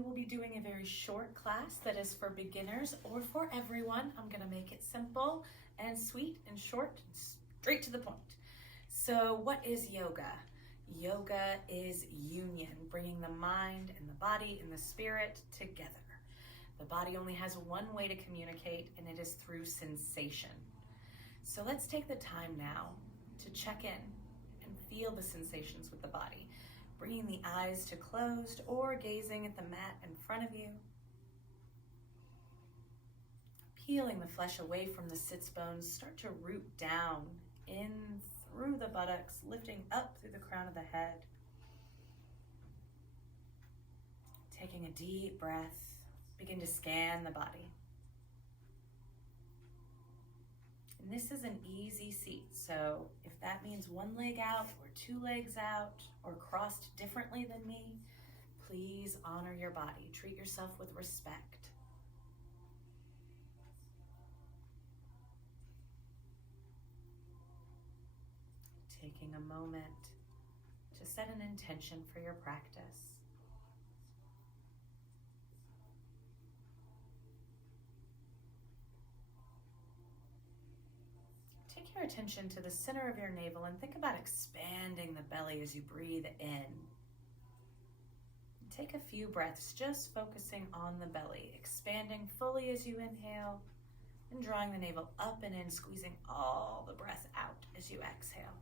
we will be doing a very short class that is for beginners or for everyone. I'm going to make it simple and sweet and short, straight to the point. So what is yoga? Yoga is union, bringing the mind and the body and the spirit together. The body only has one way to communicate, and it is through sensation. So let's take the time now to check in and feel the sensations with the body, bringing the eyes to closed or gazing at the mat in front of you. Peeling the flesh away from the sits bones, start to root down in through the buttocks, lifting up through the crown of the head. Taking a deep breath, begin to scan the body. And this is an easy seat, so if that means one leg out or two legs out or crossed differently than me, please honor your body. Treat yourself with respect. Taking a moment to set an intention for your practice. Take your attention to the center of your navel and think about expanding the belly as you breathe in. Take a few breaths just focusing on the belly, expanding fully as you inhale and drawing the navel up and in, squeezing all the breath out as you exhale.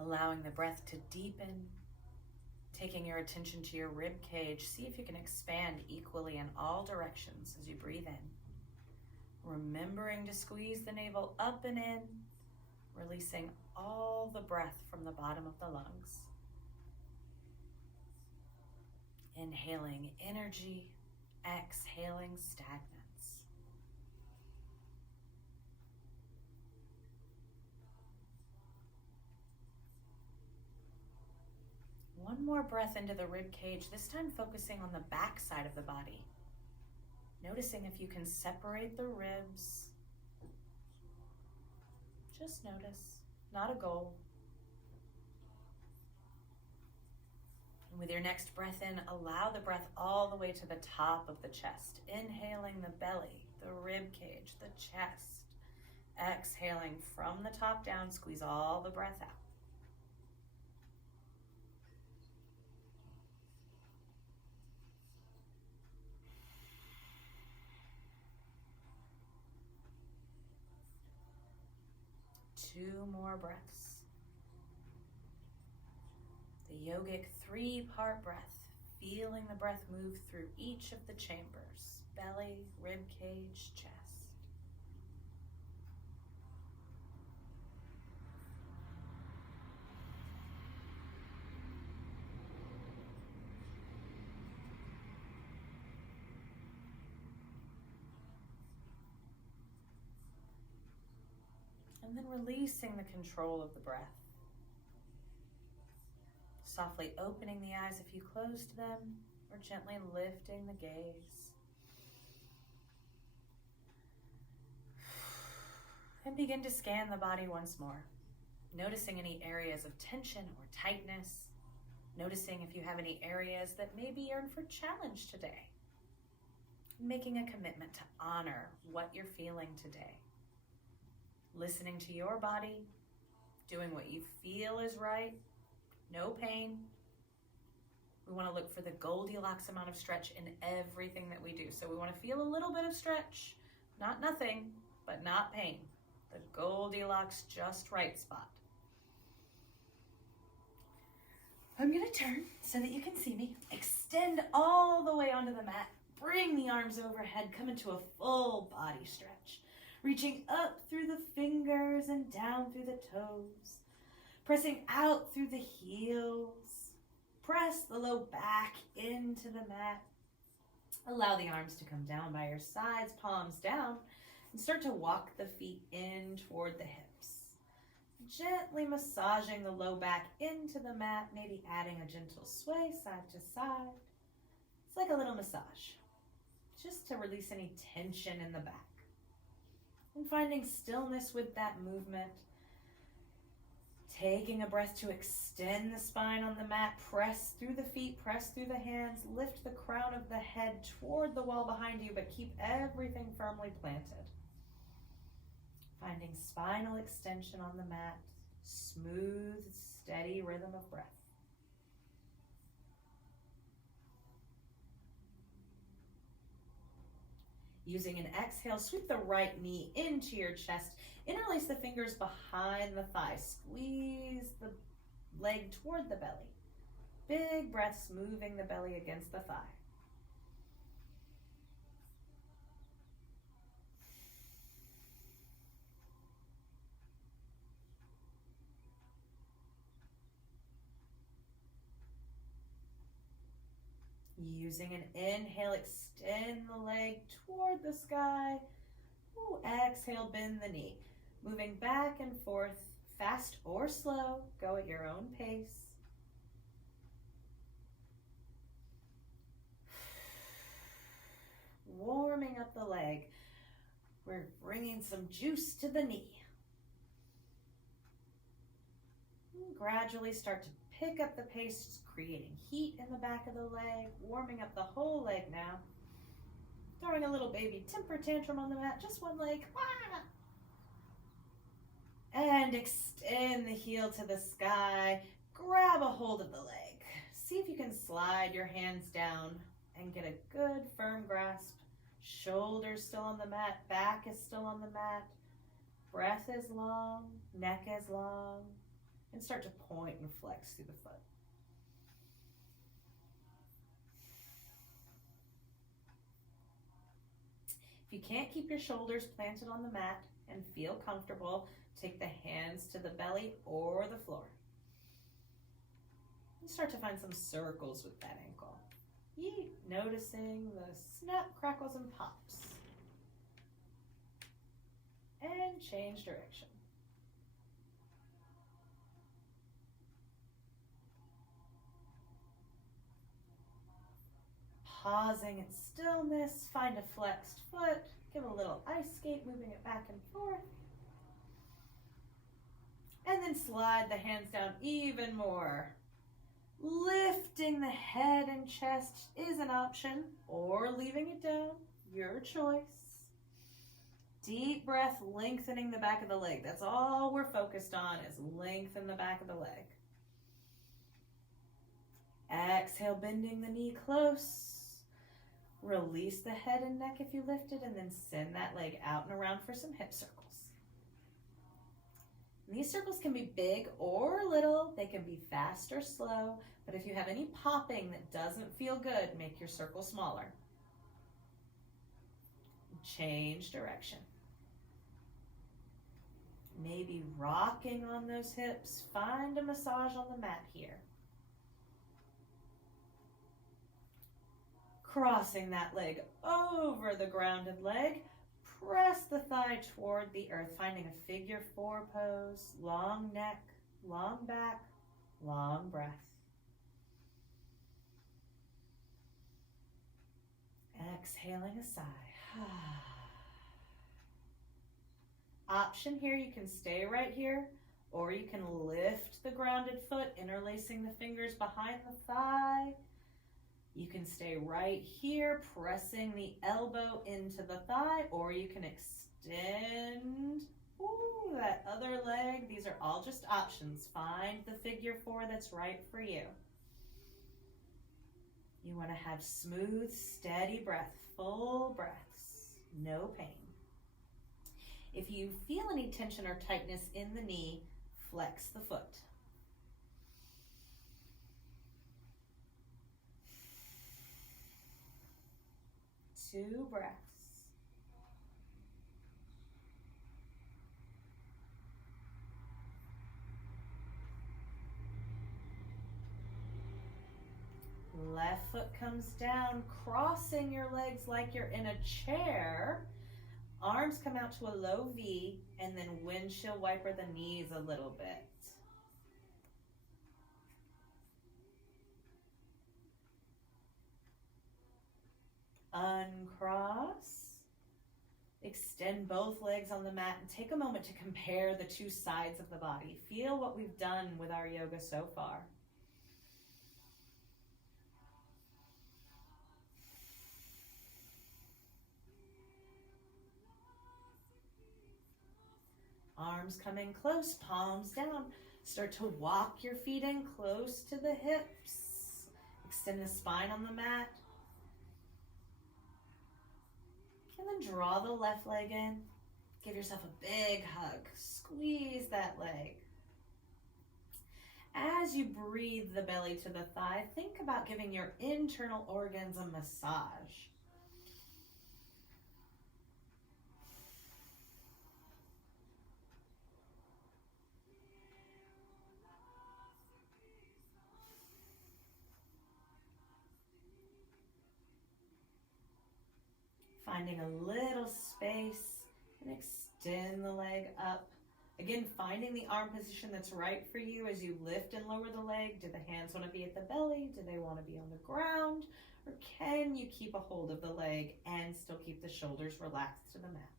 Allowing the breath to deepen, taking your attention to your rib cage. See if you can expand equally in all directions as you breathe in. Remembering to squeeze the navel up and in, releasing all the breath from the bottom of the lungs. Inhaling energy, exhaling stagnance. One more breath into the rib cage, this time focusing on the back side of the body. Noticing if you can separate the ribs. Just notice, not a goal. And with your next breath in, allow the breath all the way to the top of the chest. Inhaling the belly, the rib cage, the chest. Exhaling from the top down, squeeze all the breath out. Two more breaths. The yogic 3-part breath, feeling the breath move through each of the chambers, belly, rib cage, chest. And then releasing the control of the breath. Softly opening the eyes if you closed them, or gently lifting the gaze. And begin to scan the body once more, noticing any areas of tension or tightness, noticing if you have any areas that maybe yearn for challenge today. Making a commitment to honor what you're feeling today. Listening to your body, doing what you feel is right, no pain. We want to look for the Goldilocks amount of stretch in everything that we do. So we want to feel a little bit of stretch, not nothing, but not pain. The Goldilocks just right spot. I'm going to turn so that you can see me. Extend all the way onto the mat. Bring the arms overhead, come into a full body stretch. Reaching up through the fingers and down through the toes. Pressing out through the heels. Press the low back into the mat. Allow the arms to come down by your sides, palms down, and start to walk the feet in toward the hips. Gently massaging the low back into the mat, maybe adding a gentle sway side to side. It's like a little massage, just to release any tension in the back. And finding stillness with that movement. Taking a breath to extend the spine on the mat, press through the feet, press through the hands, lift the crown of the head toward the wall behind you, but keep everything firmly planted. Finding spinal extension on the mat, smooth, steady rhythm of breath. Using an exhale, sweep the right knee into your chest. Interlace the fingers behind the thigh. Squeeze the leg toward the belly. Big breaths moving the belly against the thigh. Using an inhale, extend the leg toward the sky. Ooh, exhale, bend the knee. Moving back and forth, fast or slow, go at your own pace. Warming up the leg. We're bringing some juice to the knee. And gradually start to pick up the pace, just creating heat in the back of the leg, warming up the whole leg now. Throwing a little baby temper tantrum on the mat, just one leg. Ah! And extend the heel to the sky. Grab a hold of the leg. See if you can slide your hands down and get a good firm grasp. Shoulders still on the mat, back is still on the mat. Breath is long, neck is long. And start to point and flex through the foot. If you can't keep your shoulders planted on the mat and feel comfortable, take the hands to the belly or the floor. And start to find some circles with that ankle. Noticing the snap, crackles, and pops. And change direction. Pausing in stillness, find a flexed foot, give a little ice skate, moving it back and forth. And then slide the hands down even more. Lifting the head and chest is an option, or leaving it down, your choice. Deep breath, lengthening the back of the leg. That's all we're focused on, is lengthen the back of the leg. Exhale, bending the knee close. Release the head and neck if you lifted, and then send that leg out and around for some hip circles. And these circles can be big or little. They can be fast or slow, but if you have any popping that doesn't feel good, make your circle smaller. Change direction. Maybe rocking on those hips. Find a massage on the mat here. Crossing that leg over the grounded leg. Press the thigh toward the earth, finding a figure 4 pose. Long neck, long back, long breath. Exhaling a sigh. Option here, you can stay right here, or you can lift the grounded foot, interlacing the fingers behind the thigh. You can stay right here, pressing the elbow into the thigh, or you can extend that other leg. These are all just options. Find the figure 4 that's right for you. You want to have smooth, steady breath, full breaths, no pain. If you feel any tension or tightness in the knee, flex the foot. Two breaths. Left foot comes down, crossing your legs like you're in a chair. Arms come out to a low V, and then windshield wiper the knees a little bit. Uncross. Extend both legs on the mat and take a moment to compare the two sides of the body. Feel what we've done with our yoga so far. Arms come in close, palms down. Start to walk your feet in close to the hips. Extend the spine on the mat. And then draw the left leg in. Give yourself a big hug. Squeeze that leg. As you breathe the belly to the thigh, think about giving your internal organs a massage. Finding a little space and extend the leg up. Again, finding the arm position that's right for you as you lift and lower the leg. Do the hands want to be at the belly? Do they want to be on the ground? Or can you keep a hold of the leg and still keep the shoulders relaxed to the mat?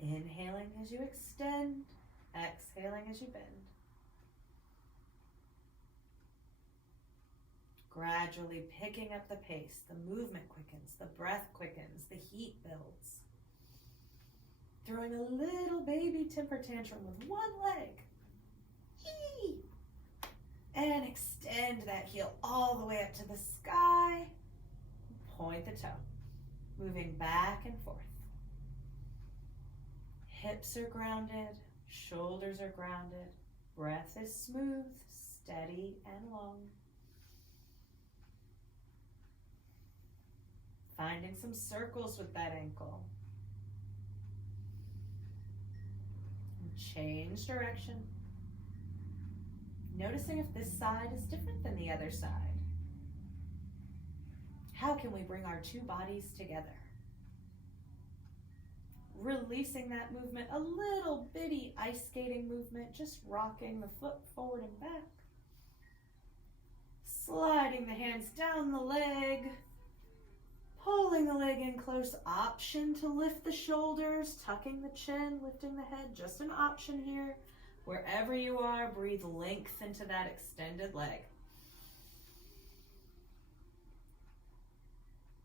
Inhaling as you extend, exhaling as you bend. Gradually picking up the pace, the movement quickens, the breath quickens, the heat builds. Throwing a little baby temper tantrum with one leg. Yee! And extend that heel all the way up to the sky. Point the toe. Moving back and forth. Hips are grounded, shoulders are grounded. Breath is smooth, steady, and long. Finding some circles with that ankle. And change direction. Noticing if this side is different than the other side. How can we bring our two bodies together? Releasing that movement, a little bitty ice skating movement, just rocking the foot forward and back. Sliding the hands down the leg. Pulling the leg in close, option to lift the shoulders, tucking the chin, lifting the head, just an option here. Wherever you are, breathe length into that extended leg.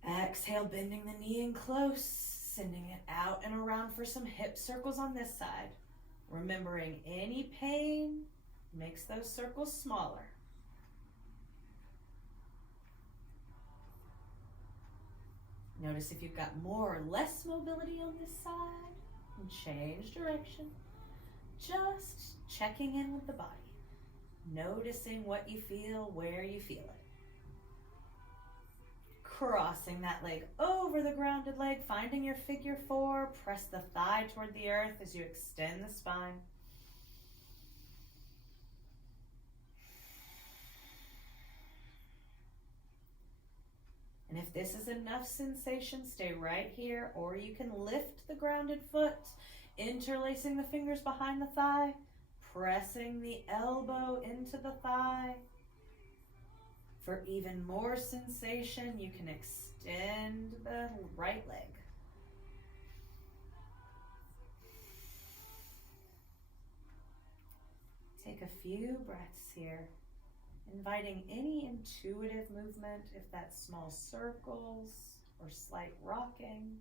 Exhale, bending the knee in close, sending it out and around for some hip circles on this side. Remembering any pain makes those circles smaller. Notice if you've got more or less mobility on this side, and change direction. Just checking in with the body. Noticing what you feel, where you feel it. Crossing that leg over the grounded leg, finding your figure four. Press the thigh toward the earth as you extend the spine. And if this is enough sensation, stay right here, or you can lift the grounded foot, interlacing the fingers behind the thigh, pressing the elbow into the thigh. For even more sensation, you can extend the right leg. Take a few breaths here. Inviting any intuitive movement, if that's small circles or slight rocking.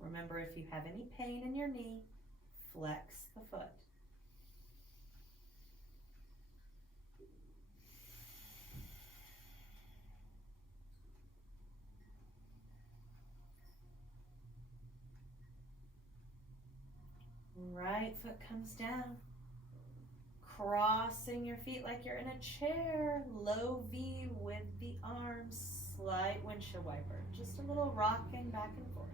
Remember, if you have any pain in your knee, flex the foot. Right foot comes down. Crossing your feet like you're in a chair. Low V with the arms. Slight windshield wiper. Just a little rocking back and forth.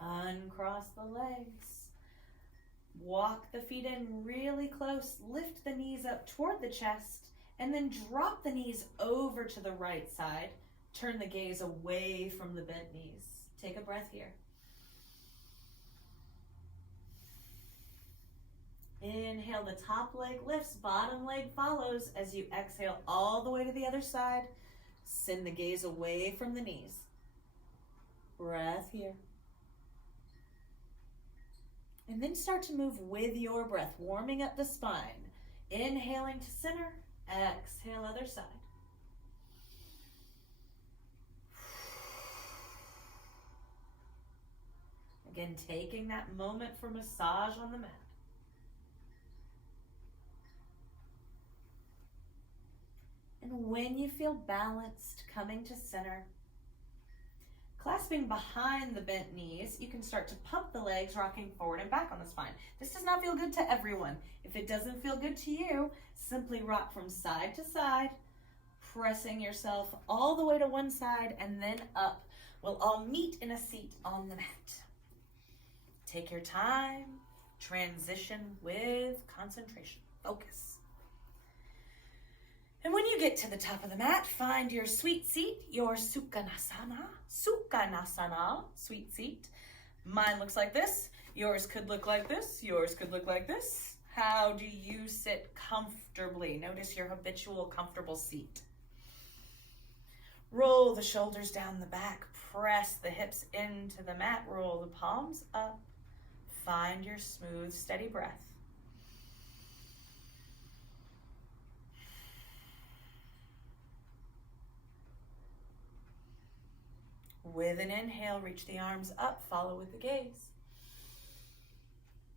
Uncross the legs. Walk the feet in really close, lift the knees up toward the chest, and then drop the knees over to the right side. Turn the gaze away from the bent knees. Take a breath here. Inhale, the top leg lifts, bottom leg follows. As you exhale all the way to the other side, send the gaze away from the knees. Breath here. And then start to move with your breath, warming up the spine. Inhaling to center, exhale other side. Again, taking that moment for massage on the mat. And when you feel balanced, coming to center, clasping behind the bent knees, you can start to pump the legs, rocking forward and back on the spine. This does not feel good to everyone. If it doesn't feel good to you, simply rock from side to side, pressing yourself all the way to one side and then up. We'll all meet in a seat on the mat. Take your time, transition with concentration, focus. And when you get to the top of the mat, find your sweet seat, your Sukhanasana, sweet seat. Mine looks like this. Yours could look like this. Yours could look like this. How do you sit comfortably? Notice your habitual comfortable seat. Roll the shoulders down the back. Press the hips into the mat. Roll the palms up. Find your smooth, steady breath. With an inhale, reach the arms up, follow with the gaze.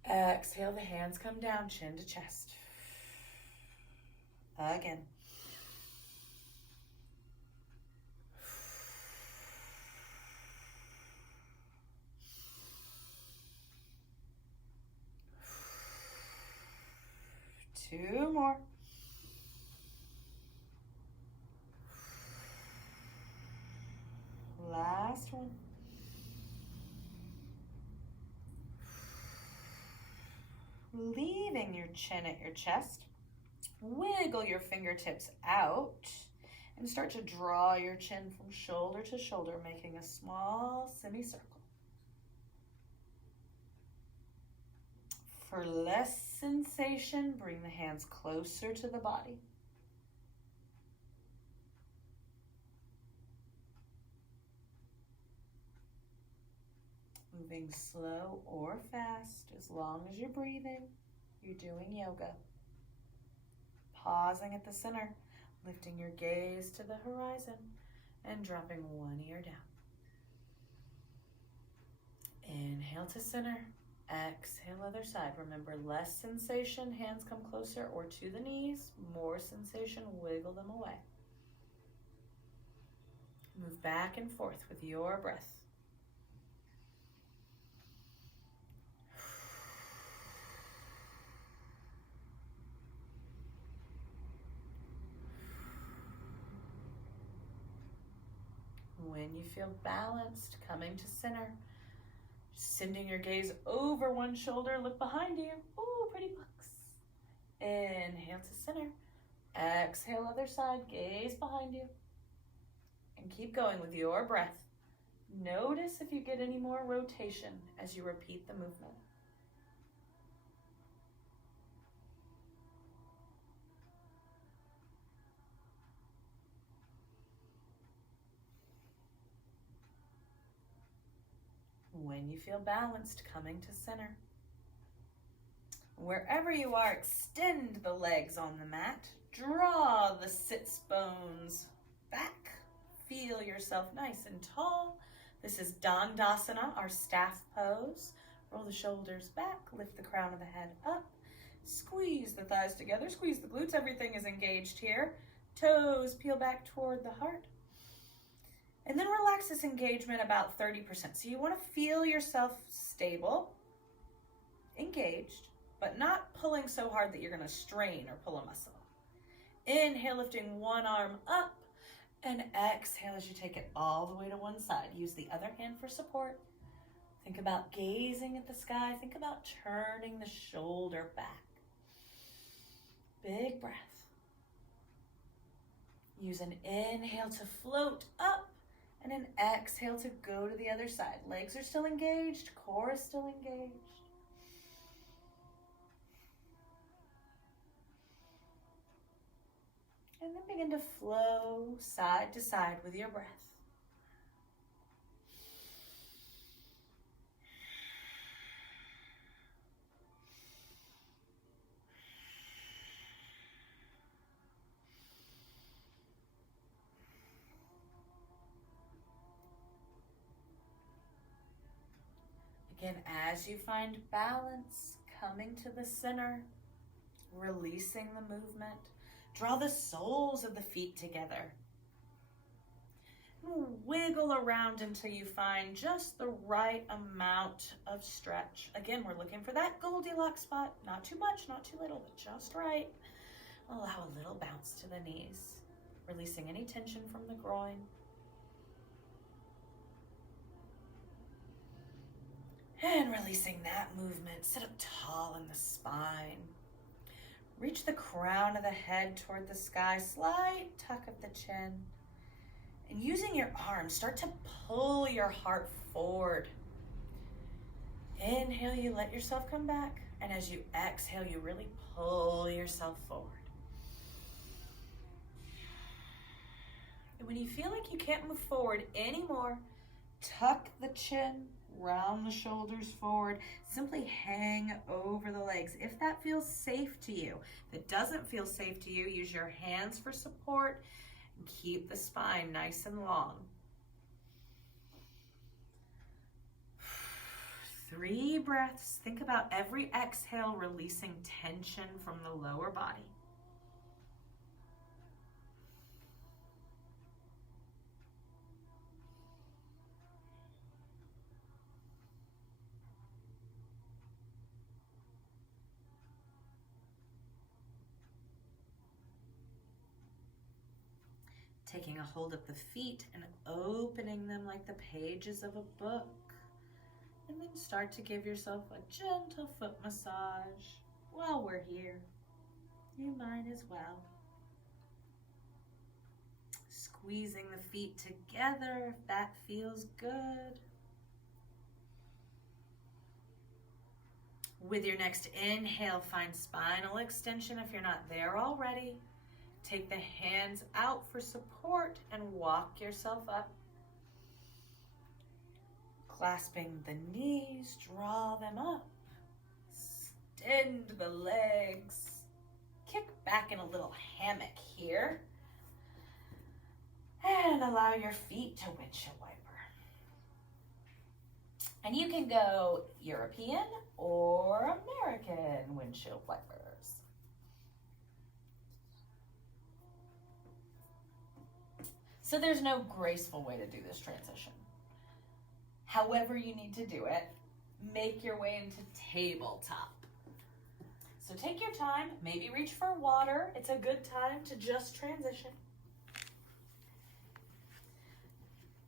Exhale, the hands come down, chin to chest. Again. Two more. Last one. Leaving your chin at your chest. Wiggle your fingertips out and start to draw your chin from shoulder to shoulder, making a small semicircle. For less sensation, bring the hands closer to the body. Moving slow or fast, as long as you're breathing, you're doing yoga. Pausing at the center, lifting your gaze to the horizon and dropping one ear down. Inhale to center, exhale other side. Remember, less sensation, hands come closer or to the knees. More sensation, wiggle them away. Move back and forth with your breath. When you feel balanced, coming to center, sending your gaze over one shoulder, look behind you. Ooh, pretty books. Inhale to center. Exhale, other side, gaze behind you. And keep going with your breath. Notice if you get any more rotation as you repeat the movement. When you feel balanced, coming to center. Wherever you are, extend the legs on the mat. Draw the sits bones back. Feel yourself nice and tall. This is Dandasana, our staff pose. Roll the shoulders back, lift the crown of the head up. Squeeze the thighs together, squeeze the glutes. Everything is engaged here. Toes peel back toward the heart. And then relax this engagement about 30%. So you want to feel yourself stable, engaged, but not pulling so hard that you're going to strain or pull a muscle. Inhale, lifting one arm up, and exhale as you take it all the way to one side. Use the other hand for support. Think about gazing at the sky. Think about turning the shoulder back. Big breath. Use an inhale to float up and an exhale to go to the other side. Legs are still engaged, core is still engaged. And then begin to flow side to side with your breath. Again, as you find balance, coming to the center, releasing the movement. Draw the soles of the feet together. Wiggle around until you find just the right amount of stretch. Again, we're looking for that Goldilocks spot. Not too much, not too little, but just right. Allow a little bounce to the knees, releasing any tension from the groin. And releasing that movement. Sit up tall in the spine. Reach the crown of the head toward the sky. Slight tuck of the chin. And using your arms, start to pull your heart forward. Inhale, you let yourself come back. And as you exhale, you really pull yourself forward. And when you feel like you can't move forward anymore, tuck the chin, round the shoulders forward, simply hang over the legs if that feels safe to you. If it doesn't feel safe to you, use your hands for support and keep the spine nice and long. 3 breaths. Think about every exhale releasing tension from the lower body. Taking a hold of the feet and opening them like the pages of a book. And then start to give yourself a gentle foot massage while we're here. You might as well. Squeezing the feet together if that feels good. With your next inhale, find spinal extension if you're not there already. Take the hands out for support and walk yourself up. Clasping the knees, draw them up. Extend the legs. Kick back in a little hammock here. And allow your feet to windshield wiper. And you can go European or American windshield wipers. So there's no graceful way to do this transition. However you need to do it, make your way into tabletop. So take your time, maybe reach for water. It's a good time to just transition.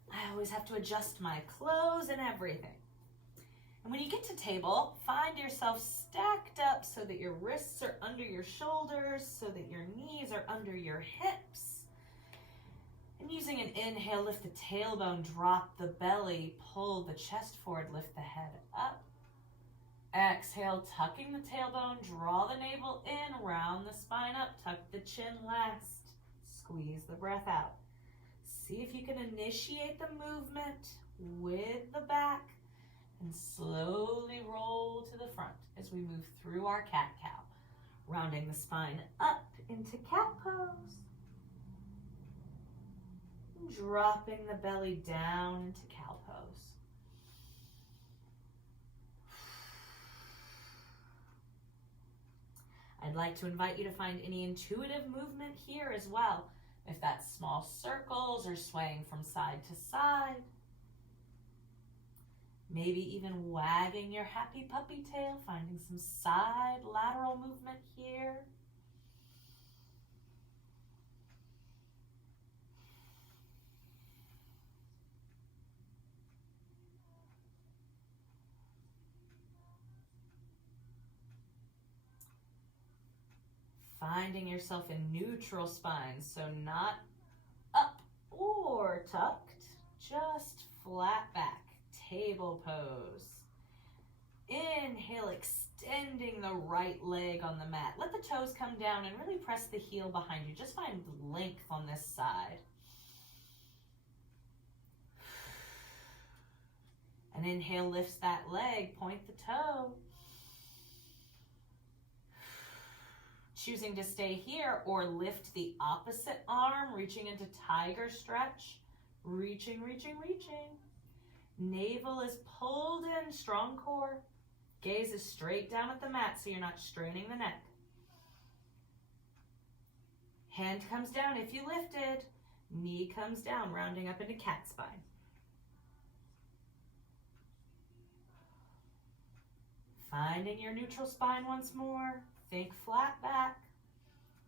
I always have to adjust my clothes and everything. And when you get to table, find yourself stacked up so that your wrists are under your shoulders, so that your knees are under your hips. And using an inhale, lift the tailbone, drop the belly, pull the chest forward, lift the head up. Exhale, tucking the tailbone, draw the navel in, round the spine up, tuck the chin last. Squeeze the breath out. See if you can initiate the movement with the back and slowly roll to the front as we move through our cat-cow, rounding the spine up into cat pose. Dropping the belly down into cow pose. I'd like to invite you to find any intuitive movement here as well. If that's small circles or swaying from side to side. Maybe even wagging your happy puppy tail, finding some side lateral movement here. Finding yourself in neutral spine, so not up or tucked, just flat back. Table pose. Inhale, extending the right leg on the mat. Let the toes come down and really press the heel behind you. Just find length on this side. And inhale, lifts that leg, point the toe. Choosing to stay here or lift the opposite arm, reaching into tiger stretch. Reaching, reaching, reaching. Navel is pulled in, strong core. Gaze is straight down at the mat so you're not straining the neck. Hand comes down if you lifted. Knee comes down, rounding up into cat spine. Finding your neutral spine once more. Think flat back.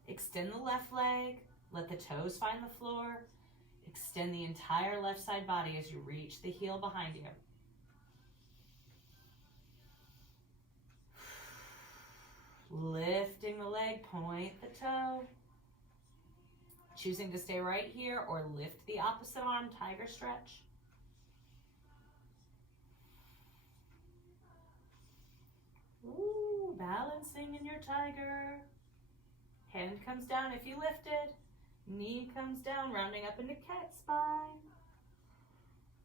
Extend the left leg. Let the toes find the floor. Extend the entire left side body as you reach the heel behind you. Lifting the leg, point the toe. Choosing to stay right here or lift the opposite arm, tiger stretch. Ooh, balancing in your tiger. Hand comes down if you lifted. Knee comes down, rounding up into cat spine.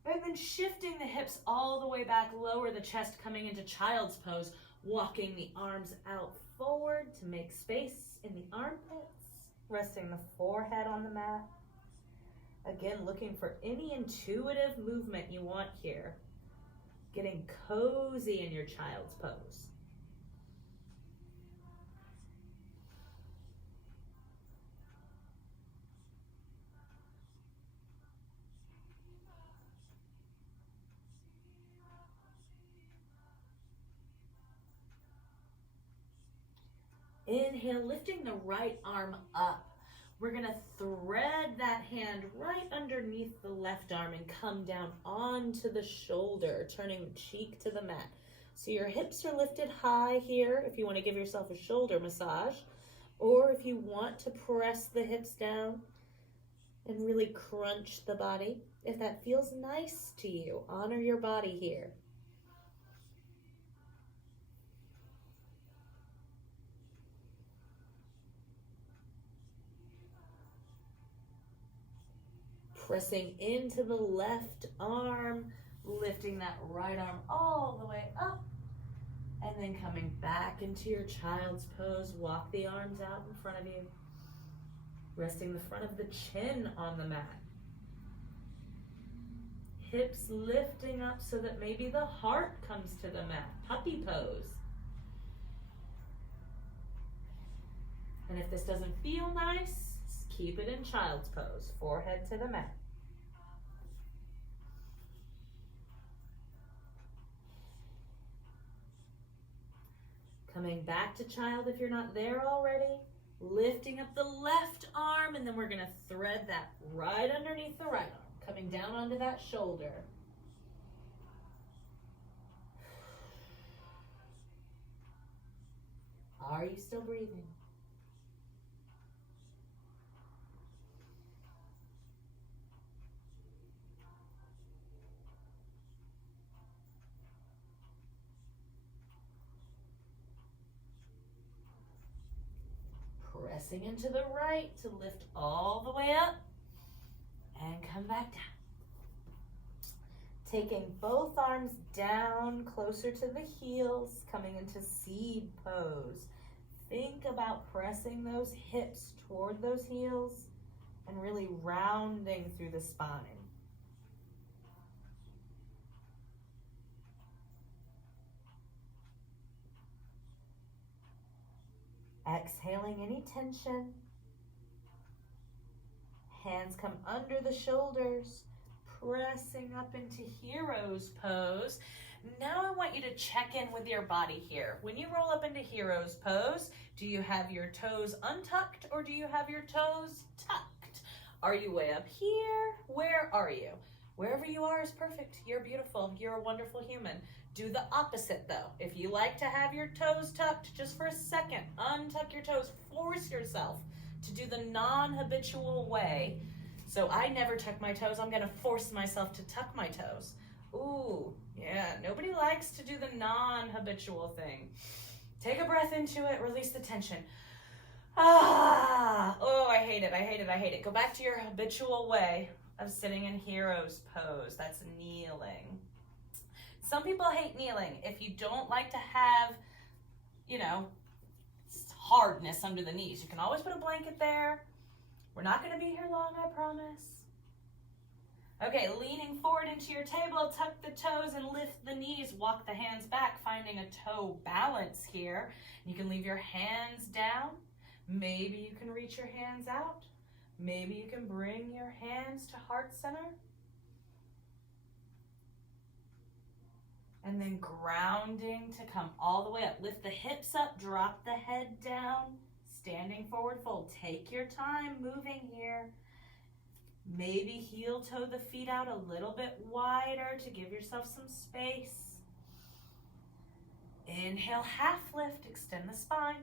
And then shifting the hips all the way back, lower the chest, coming into child's pose, walking the arms out forward to make space in the armpits, resting the forehead on the mat. Again, looking for any intuitive movement you want here. Getting cozy in your child's pose. Inhale, lifting the right arm up. We're gonna thread that hand right underneath the left arm and come down onto the shoulder, turning the cheek to the mat. So your hips are lifted high here if you want to give yourself a shoulder massage, or if you want to press the hips down and really crunch the body. If that feels nice to you, honor your body here. Pressing into the left arm, lifting that right arm all the way up, and then coming back into your child's pose. Walk the arms out in front of you, resting the front of the chin on the mat. Hips lifting up so that maybe the heart comes to the mat. Puppy pose. And if this doesn't feel nice, keep it in child's pose, forehead to the mat. Coming back to child if you're not there already. Lifting up the left arm, and then we're gonna thread that right underneath the right arm, coming down onto that shoulder. Are you still breathing? Pressing into the right to lift all the way up and come back down. Taking both arms down closer to the heels, coming into seed pose. Think about pressing those hips toward those heels and really rounding through the spine. Exhaling any tension. Hands come under the shoulders, pressing up into hero's pose. Now I want you to check in with your body here. When you roll up into hero's pose, do you have your toes untucked or do you have your toes tucked? Are you way up here? Where are you? Wherever you are is perfect. You're beautiful. You're a wonderful human. Do the opposite though. If you like to have your toes tucked, just for a second, untuck your toes. Force yourself to do the non-habitual way. So I never tuck my toes. I'm gonna force myself to tuck my toes. Ooh, yeah, nobody likes to do the non-habitual thing. Take a breath into it, release the tension. Oh, I hate it, I hate it, I hate it. Go back to your habitual way of sitting in hero's pose. That's kneeling. Some people hate kneeling. If you don't like to have, hardness under the knees, you can always put a blanket there. We're not going to be here long, I promise. Okay, leaning forward into your table, tuck the toes and lift the knees. Walk the hands back, finding a toe balance here. You can leave your hands down. Maybe you can reach your hands out. Maybe you can bring your hands to heart center. And then grounding to come all the way up. Lift the hips up, drop the head down. Standing forward fold. Take your time moving here. Maybe heel toe the feet out a little bit wider to give yourself some space. Inhale, half lift, extend the spine.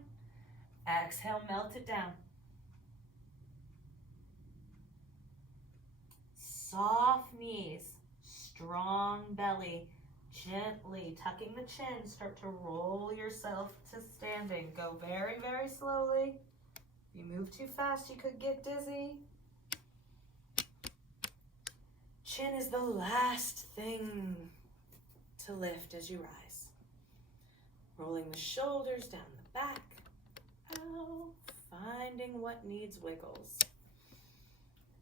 Exhale, melt it down. Soft knees, strong belly. Gently tucking the chin, start to roll yourself to standing. Go very, very slowly. If you move too fast, you could get dizzy. Chin is the last thing to lift as you rise. Rolling the shoulders down the back. Oh, finding what needs wiggles.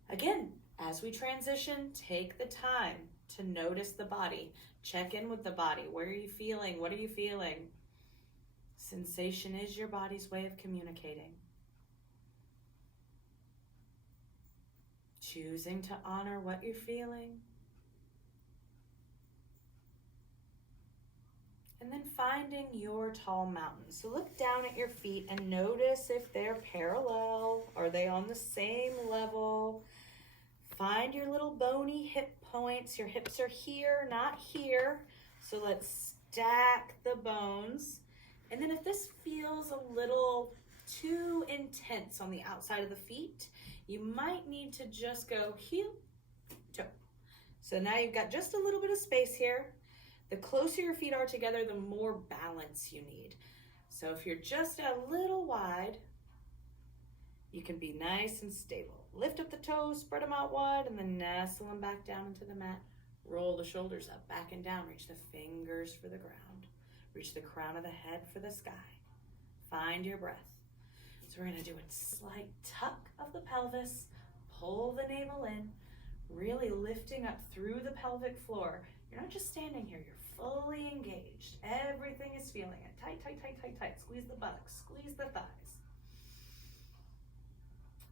Again, as we transition, take the time to notice the body. Check in with the body. Where are you feeling? What are you feeling? Sensation is your body's way of communicating. Choosing to honor what you're feeling. And then finding your tall mountain. So look down at your feet and notice if they're parallel. Are they on the same level? Find your little bony hip points. Your hips are here, not here. So let's stack the bones. And then if this feels a little too intense on the outside of the feet, you might need to just go heel, toe. So now you've got just a little bit of space here. The closer your feet are together, the more balance you need. So if you're just a little wide, you can be nice and stable. Lift up the toes, spread them out wide, and then nestle them back down into the mat. Roll the shoulders up, back and down. Reach the fingers for the ground. Reach the crown of the head for the sky. Find your breath. So we're going to do a slight tuck of the pelvis. Pull the navel in. Really lifting up through the pelvic floor. You're not just standing here. You're fully engaged. Everything is feeling it. Tight, tight, tight, tight, tight. Squeeze the buttocks. Squeeze the thighs.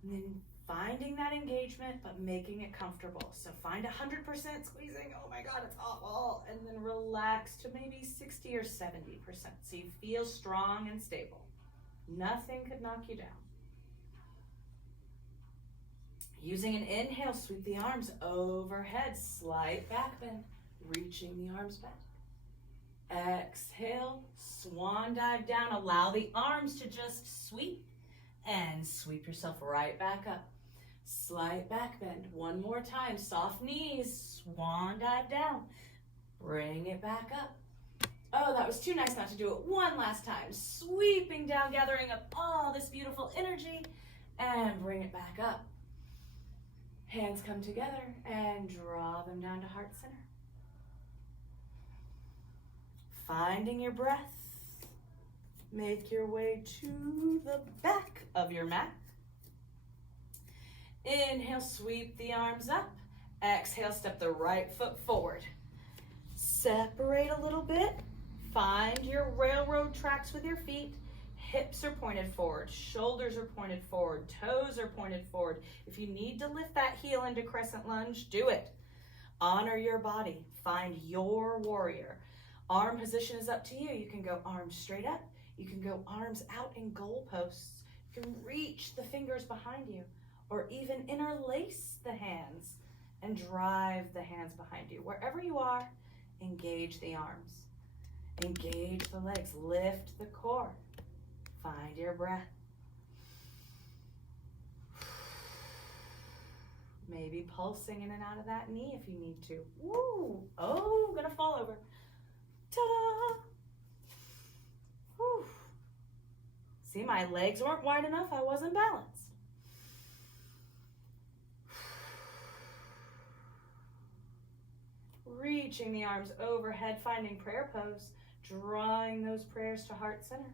And then finding that engagement, but making it comfortable. So find 100% squeezing. Oh my God, it's awful. And then relax to maybe 60 or 70%. So you feel strong and stable. Nothing could knock you down. Using an inhale, sweep the arms overhead. Slight back bend. Reaching the arms back. Exhale, swan dive down. Allow the arms to just sweep. And sweep yourself right back up. Slight back bend. One more time. Soft knees. Swan dive down. Bring it back up. Oh, that was too nice not to do it one last time. Sweeping down, gathering up all this beautiful energy. And bring it back up. Hands come together and draw them down to heart center. Finding your breath. Make your way to the back of your mat. Inhale, sweep the arms up. Exhale, step the right foot forward. Separate a little bit. Find your railroad tracks with your feet. Hips are pointed forward. Shoulders are pointed forward. Toes are pointed forward. If you need to lift that heel into Crescent Lunge, do it. Honor your body. Find your warrior. Arm position is up to you. You can go arms straight up. You can go arms out in goalposts. You can reach the fingers behind you, or even interlace the hands and drive the hands behind you. Wherever you are, engage the arms. Engage the legs, lift the core. Find your breath. Maybe pulsing in and out of that knee if you need to. Woo! Oh, gonna fall over. Ta-da! Whew. See, my legs weren't wide enough. I wasn't balanced. Reaching the arms overhead, finding prayer pose, drawing those prayers to heart center.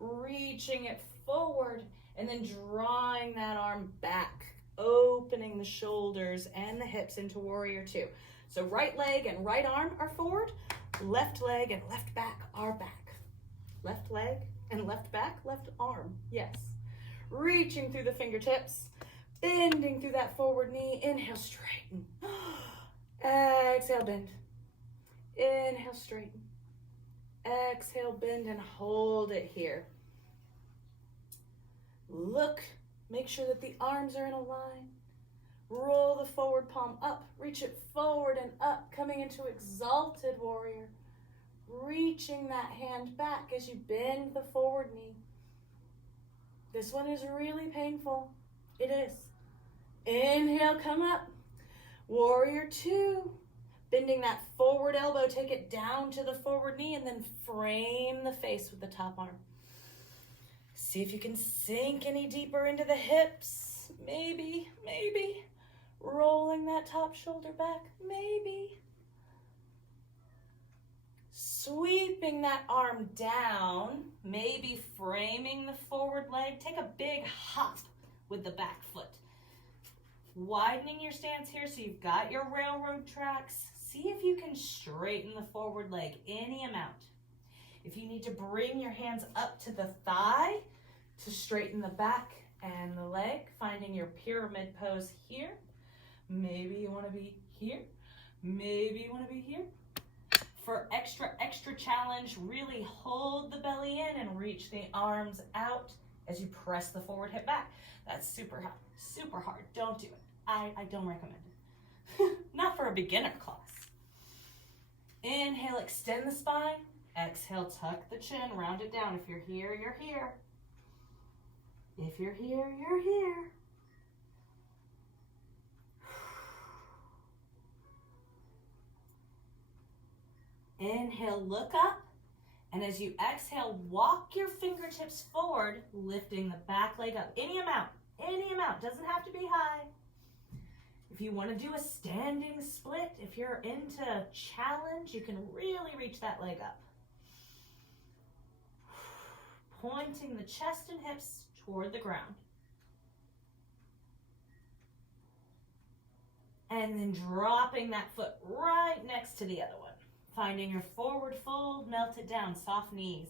Reaching it forward and then drawing that arm back, opening the shoulders and the hips into warrior two. So right leg and right arm are forward, left leg and left back are back. Left leg and left back, left arm, yes. Reaching through the fingertips, bending through that forward knee, inhale, straighten. Exhale, bend. Inhale, straighten. Exhale, bend and hold it here. Look, make sure that the arms are in a line. Roll the forward palm up, reach it forward and up, coming into Exalted Warrior. Reaching that hand back as you bend the forward knee. This one is really painful. It is. Inhale, come up. Warrior two. Bending that forward elbow, take it down to the forward knee and then frame the face with the top arm. See if you can sink any deeper into the hips. Maybe. Rolling that top shoulder back, maybe. Sweeping that arm down, maybe framing the forward leg. Take a big hop with the back foot. Widening your stance here so you've got your railroad tracks. See if you can straighten the forward leg any amount. If you need to bring your hands up to the thigh to straighten the back and the leg, finding your pyramid pose here. Maybe you want to be here. Maybe you want to be here. For extra challenge, really hold the belly in and reach the arms out as you press the forward hip back. That's super hard. Don't do it. I don't recommend it. Not for a beginner class. Inhale, extend the spine. Exhale, tuck the chin, round it down. If you're here, you're here. If you're here, you're here. Inhale, look up. And as you exhale, walk your fingertips forward, lifting the back leg up. Any amount, doesn't have to be high. If you want to do a standing split, if you're into challenge, you can really reach that leg up. Pointing the chest and hips toward the ground. And then dropping that foot right next to the other one. Finding your forward fold, melt it down, soft knees.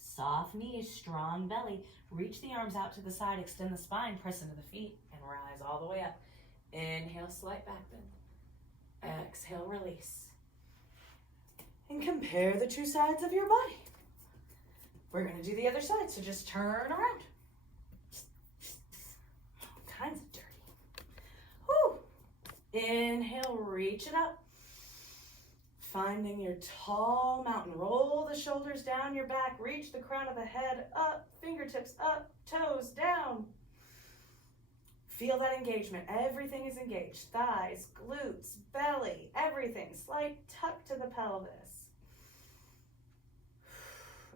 Soft knees, strong belly. Reach the arms out to the side, extend the spine, press into the feet, and rise all the way up. Inhale, slight back bend. Exhale, release. And compare the two sides of your body. We're going to do the other side, so just turn around. All kinds of dirty. Whew. Inhale, reach it up. Finding your tall mountain. Roll the shoulders down your back. Reach the crown of the head up, fingertips up, toes down. Feel that engagement. Everything is engaged. Thighs, glutes, belly, everything. Slight tuck to the pelvis.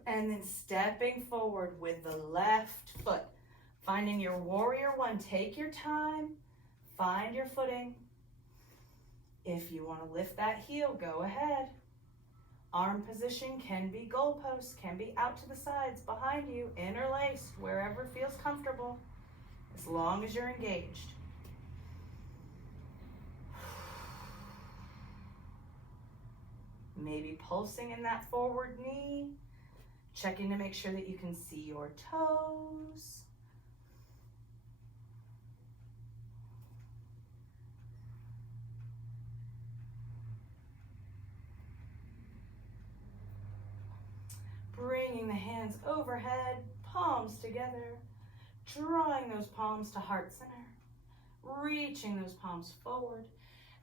And then stepping forward with the left foot. Finding your warrior one. Take your time. Find your footing. If you want to lift that heel, go ahead. Arm position can be goalposts, can be out to the sides, behind you, interlaced, wherever feels comfortable, as long as you're engaged. Maybe pulsing in that forward knee, checking to make sure that you can see your toes. overhead, palms together, drawing those palms to heart center, reaching those palms forward,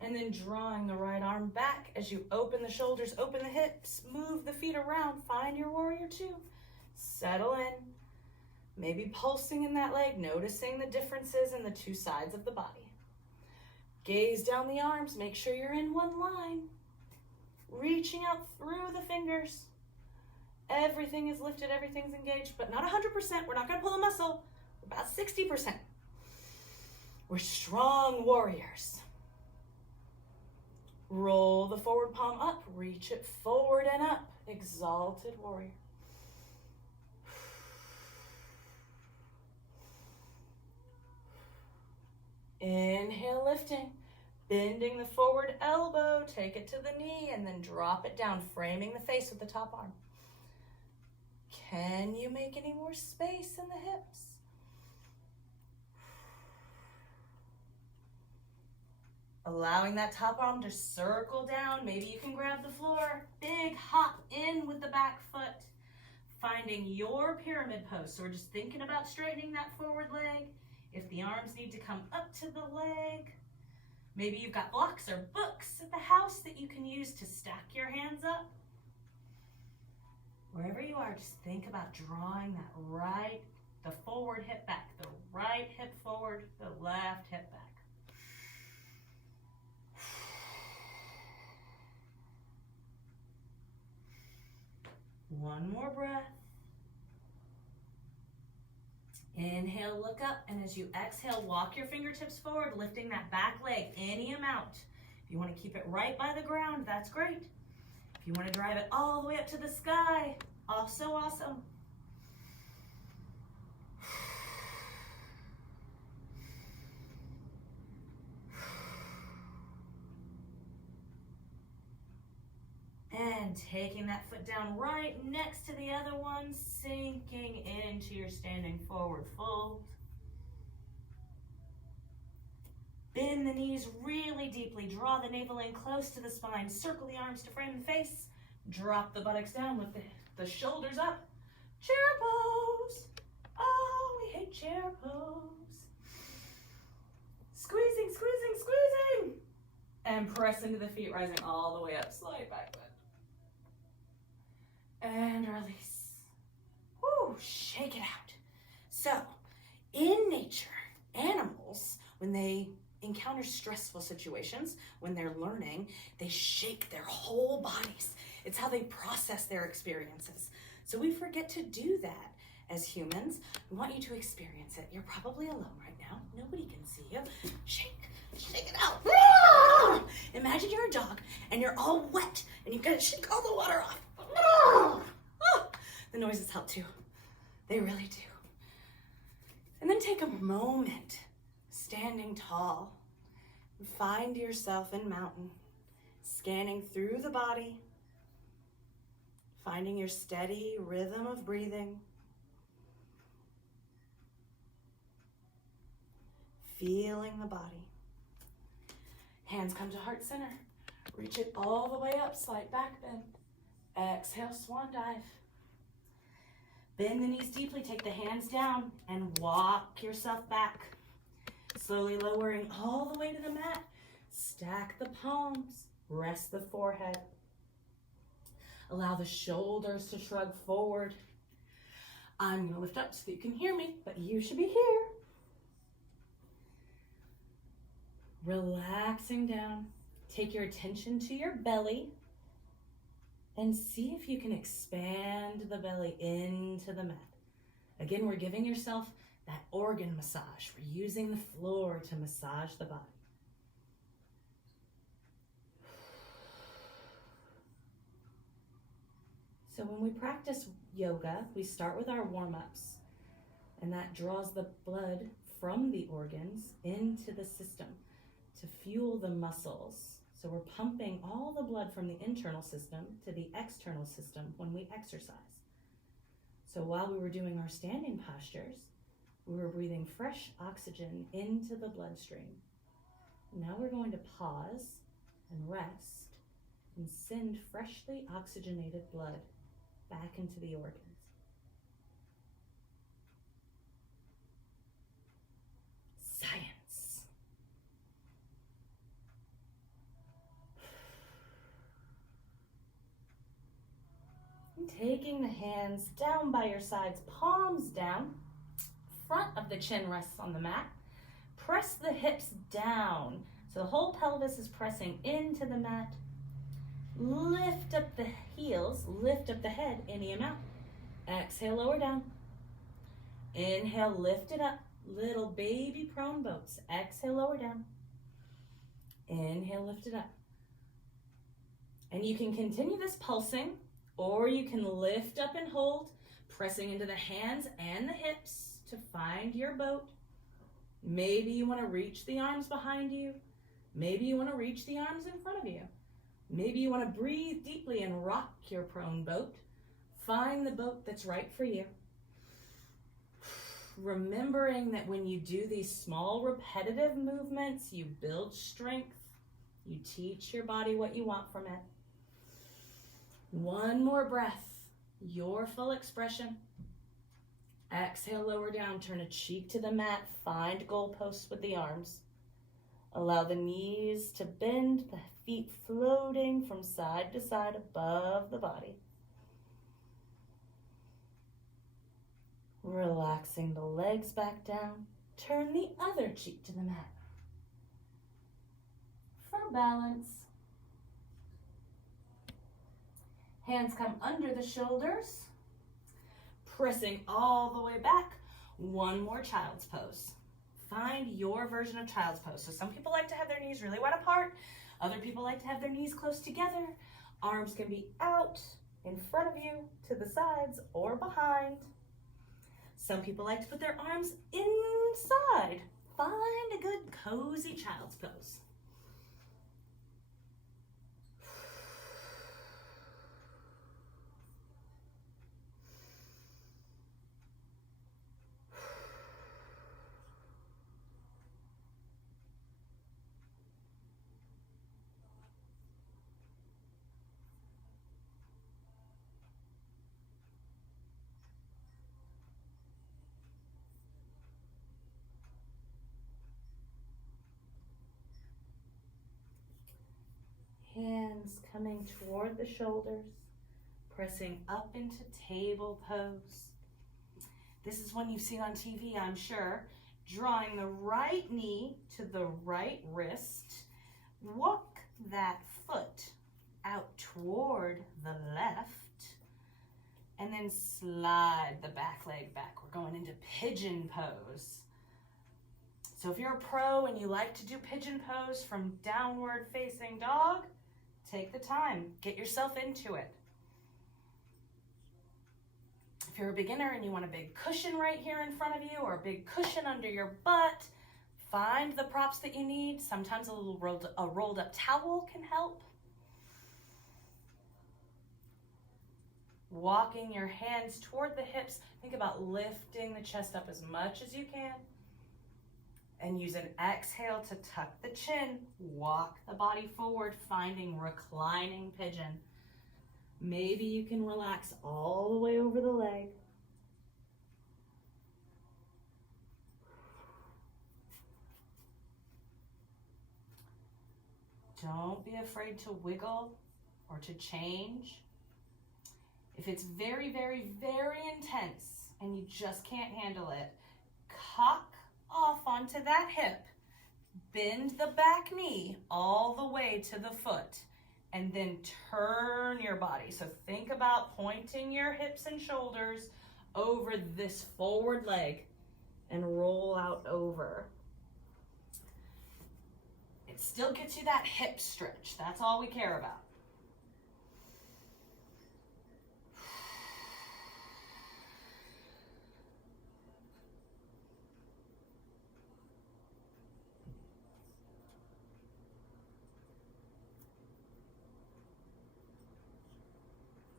and then drawing the right arm back as you open the shoulders, open the hips, move the feet around, find your warrior two. Settle in, maybe pulsing in that leg, noticing the differences in the two sides of the body. Gaze down the arms, make sure you're in one line. Reaching out through the fingers. Everything is lifted, everything's engaged, but not 100%. We're not gonna pull a muscle, about 60%. We're strong warriors. Roll the forward palm up, reach it forward and up. Exalted warrior. Inhale, lifting, bending the forward elbow, take it to the knee, and then drop it down, framing the face with the top arm. Can you make any more space in the hips? Allowing that top arm to circle down. Maybe you can grab the floor. Big hop in with the back foot. Finding your pyramid pose. So we're just thinking about straightening that forward leg. If the arms need to come up to the leg, maybe you've got blocks or books at the house that you can use to stack your hands up. Wherever you are, just think about drawing that the forward hip back, the right hip forward, the left hip back. One more breath. Inhale, look up, and as you exhale, walk your fingertips forward, lifting that back leg any amount. If you want to keep it right by the ground, that's great. If you want to drive it all the way up to the sky, also awesome. And taking that foot down right next to the other one, sinking into your standing forward fold. Bend the knees really deeply. Draw the navel in close to the spine. Circle the arms to frame the face. Drop the buttocks down with the shoulders up. Chair pose. Oh, we hate chair pose. Squeezing, squeezing, squeezing. And press into the feet, rising all the way up. Slide back bend. And release. Woo, shake it out. So, in nature, animals, when they encounter stressful situations, when they're learning, they shake their whole bodies. It's how they process their experiences. So we forget to do that as humans. We want you to experience it. You're probably alone right now. Nobody can see you. Shake it out. Imagine you're a dog and you're all wet and you've got to shake all the water off. The noises help too. They really do. And then take a moment, standing tall. Find yourself in mountain, scanning through the body, finding your steady rhythm of breathing. Feeling the body. Hands come to heart center. Reach it all the way up, slight back bend. Exhale, swan dive. Bend the knees deeply, take the hands down and walk yourself back. Slowly lowering all the way to the mat. Stack the palms, rest the forehead. Allow the shoulders to shrug forward. I'm gonna lift up so that you can hear me, but you should be here. Relaxing down. Take your attention to your belly and see if you can expand the belly into the mat. Again, we're giving yourself that organ massage. We're using the floor to massage the body. So when we practice yoga, we start with our warm-ups, and that draws the blood from the organs into the system to fuel the muscles. So we're pumping all the blood from the internal system to the external system when we exercise. So while we were doing our standing postures, we were breathing fresh oxygen into the bloodstream. Now we're going to pause and rest and send freshly oxygenated blood back into the organs. taking the hands down by your sides, palms down, front of the chin rests on the mat. Press the hips down, so the whole pelvis is pressing into the mat. Lift up the heels, lift up the head any amount. Exhale, lower down. Inhale, lift it up. Little baby prone boats. Exhale, lower down. Inhale, lift it up. And you can continue this pulsing, or you can lift up and hold, pressing into the hands and the hips to find your boat. Maybe you want to reach the arms behind you. Maybe you want to reach the arms in front of you. Maybe you want to breathe deeply and rock your prone boat. Find the boat that's right for you. Remembering that when you do these small repetitive movements, you build strength. You teach your body what you want from it. One more breath, your full expression. Exhale, lower down, turn a cheek to the mat, find goalposts with the arms. Allow the knees to bend, the feet floating from side to side above the body. Relaxing the legs back down, turn the other cheek to the mat. For balance, hands come under the shoulders, pressing all the way back. One more child's pose. Find your version of child's pose. So some people like to have their knees really wide apart. Other people like to have their knees close together. Arms can be out in front of you, to the sides, or behind. Some people like to put their arms inside. Find a good cozy child's pose. Hands coming toward the shoulders, pressing up into table pose. This is one you've seen on TV, I'm sure. Drawing the right knee to the right wrist. Walk that foot out toward the left. And then slide the back leg back. We're going into pigeon pose. So if you're a pro and you like to do pigeon pose from downward facing dog, take the time, get yourself into it. If you're a beginner and you want a big cushion right here in front of you or a big cushion under your butt, find the props that you need. Sometimes a rolled up towel can help. Walking your hands toward the hips. Think about lifting the chest up as much as you can. And use an exhale to tuck the chin. Walk the body forward, finding reclining pigeon. Maybe you can relax all the way over the leg. Don't be afraid to wiggle or to change. If it's very, very, very intense and you just can't handle it, cock off onto that hip, bend the back knee all the way to the foot, and then turn your body. So think about pointing your hips and shoulders over this forward leg and roll out over. It still gets you that hip stretch. That's all we care about.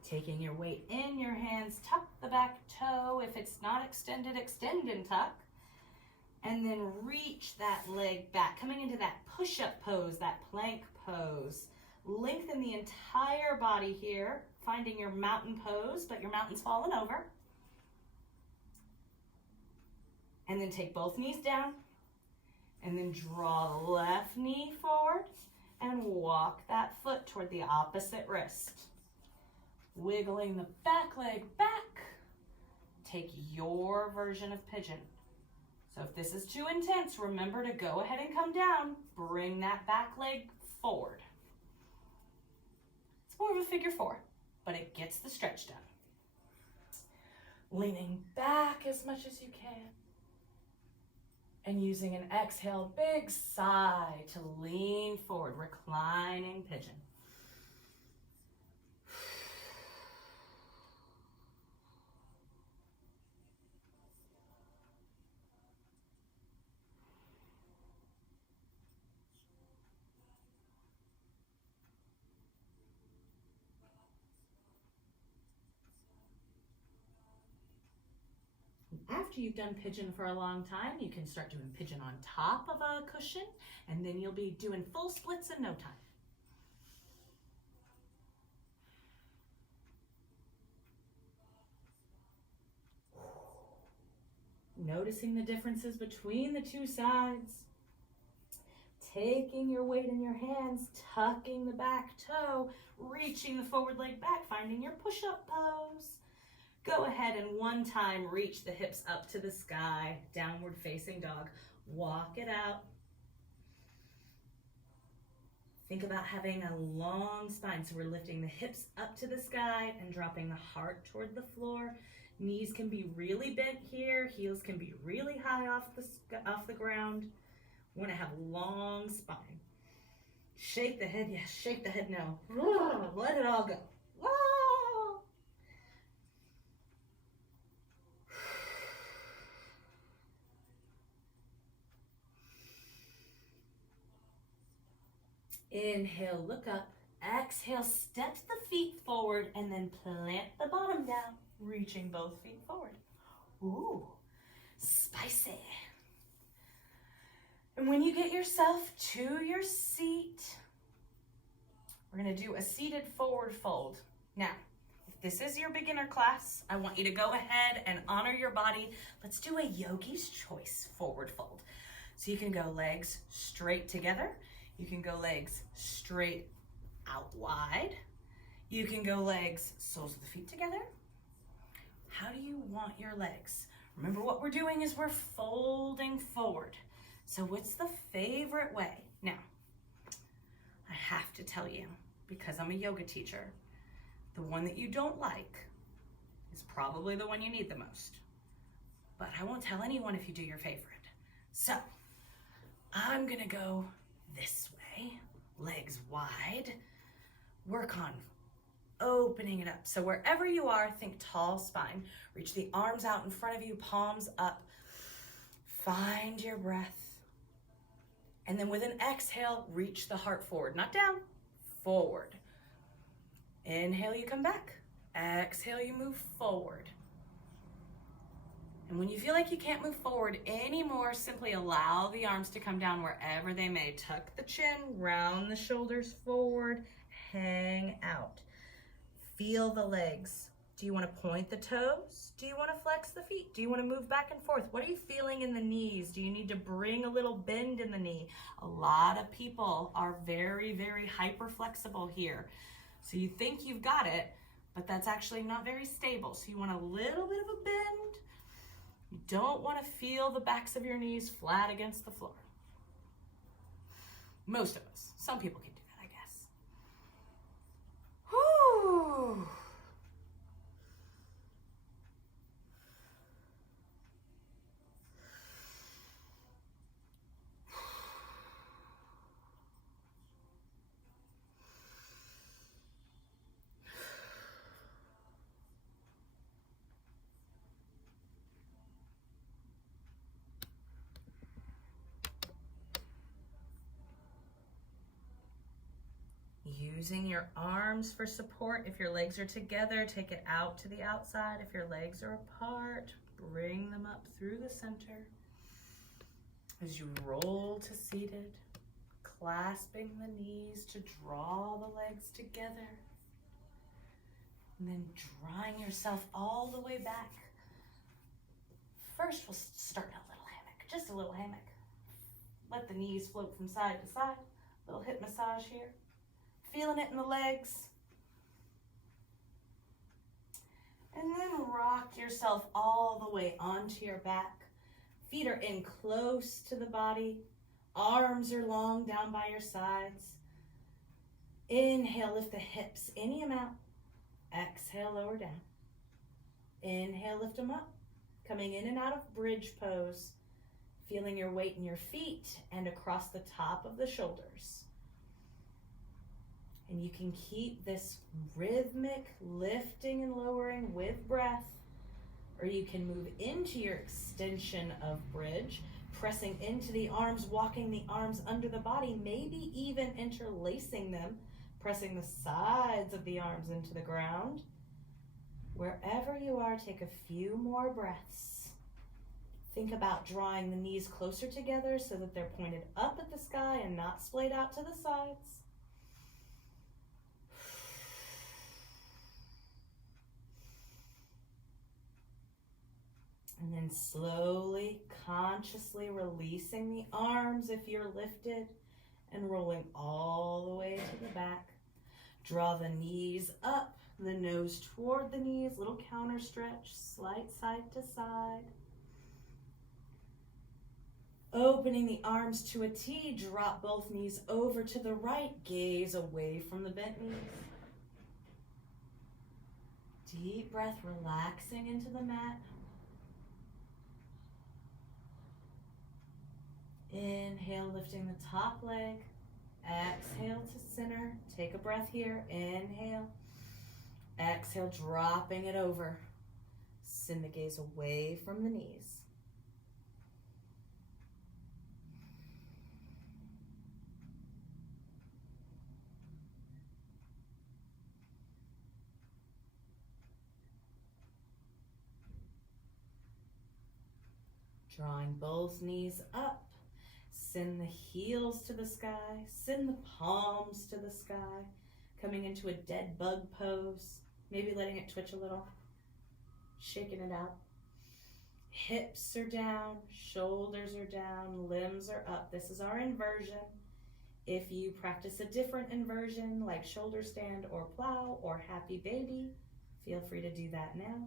Taking your weight in your hands, tuck the back toe. If it's not extended, extend and tuck. And then reach that leg back, coming into that push-up pose, that plank pose. Lengthen the entire body here, finding your mountain pose, but your mountain's fallen over. And then take both knees down. And then draw the left knee forward and walk that foot toward the opposite wrist. Wiggling the back leg back. Take your version of pigeon. So if this is too intense, remember to go ahead and come down. Bring that back leg forward. It's more of a figure four, but it gets the stretch done. Leaning back as much as you can. And using an exhale, big sigh to lean forward, reclining pigeon. After you've done pigeon for a long time, you can start doing pigeon on top of a cushion, and then you'll be doing full splits in no time. Noticing the differences between the two sides. Taking your weight in your hands, tucking the back toe, reaching the forward leg back, finding your push-up pose. Go ahead and one time reach the hips up to the sky, downward facing dog. Walk it out. Think about having a long spine, so we're lifting the hips up to the sky and dropping the heart toward the floor. Knees can be really bent here, heels can be really high off the ground. We want to have a long spine. Shake the head, yes, shake the head no. Let it all go. Inhale, look up. Exhale, step the feet forward and then plant the bottom down, reaching both feet forward. Ooh, spicy. And when you get yourself to your seat, we're going to do a seated forward fold. Now, if this is your beginner class, I want you to go ahead and honor your body. Let's do a yogi's choice forward fold. So you can go legs straight together. You can go legs straight out wide. You can go legs, soles of the feet together. How do you want your legs? Remember what we're doing is we're folding forward. So what's the favorite way? Now, I have to tell you, because I'm a yoga teacher, the one that you don't like is probably the one you need the most. But I won't tell anyone if you do your favorite. So, I'm gonna go this way, legs wide. Work on opening it up. So wherever you are, think tall spine. Reach the arms out in front of you, palms up. Find your breath. And then with an exhale, reach the heart forward, not down, forward. Inhale, you come back. Exhale, you move forward. And when you feel like you can't move forward anymore, simply allow the arms to come down wherever they may. Tuck the chin, round the shoulders forward, hang out. Feel the legs. Do you want to point the toes? Do you want to flex the feet? Do you want to move back and forth? What are you feeling in the knees? Do you need to bring a little bend in the knee? A lot of people are very, very hyper flexible here. So you think you've got it, but that's actually not very stable. So you want a little bit of a bend. You don't want to feel the backs of your knees flat against the floor. Most of us. Some people can do that, I guess. Whew. Using your arms for support. If your legs are together, take it out to the outside. If your legs are apart, bring them up through the center. As you roll to seated, clasping the knees to draw the legs together. And then drawing yourself all the way back. First, we'll start in a little hammock, just a little hammock. Let the knees float from side to side. Little hip massage here. Feeling it in the legs. And then rock yourself all the way onto your back. Feet are in close to the body. Arms are long down by your sides. Inhale, lift the hips any amount. Exhale, lower down. Inhale, lift them up. Coming in and out of bridge pose. Feeling your weight in your feet and across the top of the shoulders. And you can keep this rhythmic lifting and lowering with breath, or you can move into your extension of bridge, pressing into the arms, walking the arms under the body, maybe even interlacing them, pressing the sides of the arms into the ground. Wherever you are, take a few more breaths. Think about drawing the knees closer together so that they're pointed up at the sky and not splayed out to the sides. And then slowly, consciously releasing the arms if you're lifted and rolling all the way to the back. Draw the knees up, the nose toward the knees, little counter stretch, slight side to side. Opening the arms to a T, drop both knees over to the right, gaze away from the bent knees. Deep breath, relaxing into the mat. Inhale, lifting the top leg. Exhale to center. Take a breath here. Inhale. Exhale, dropping it over. Send the gaze away from the knees. Drawing both knees up. Send the heels to the sky. Send the palms to the sky. Coming into a dead bug pose. Maybe letting it twitch a little. Shaking it out. Hips are down. Shoulders are down. Limbs are up. This is our inversion. If you practice a different inversion like shoulder stand or plow or happy baby, feel free to do that now.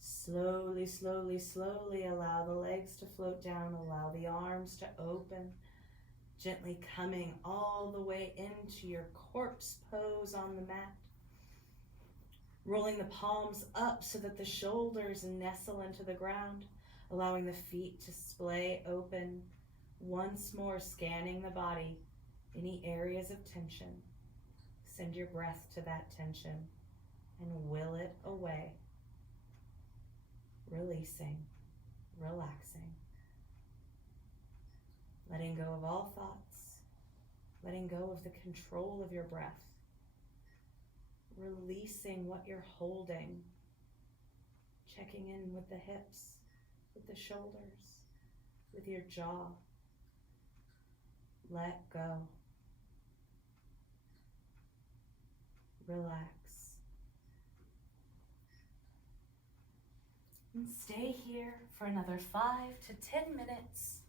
Slowly, slowly, slowly allow the legs to float down, allow the arms to open, gently coming all the way into your corpse pose on the mat. Rolling the palms up so that the shoulders nestle into the ground, allowing the feet to splay open. Once more, scanning the body, any areas of tension. Send your breath to that tension and will it away. Releasing, relaxing, letting go of all thoughts, letting go of the control of your breath, releasing what you're holding, checking in with the hips, with the shoulders, with your jaw. Let go. Relax. And stay here for another 5 to 10 minutes.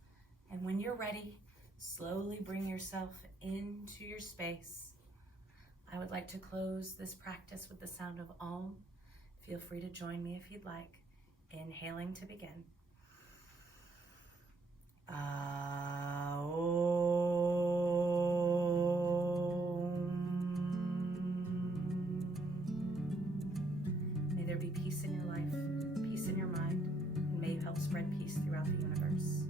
And when you're ready, slowly bring yourself into your space. I would like to close this practice with the sound of Om. Feel free to join me if you'd like. Inhaling to begin. May there be peace in your life, peace in your mind, and may you help spread peace throughout the universe.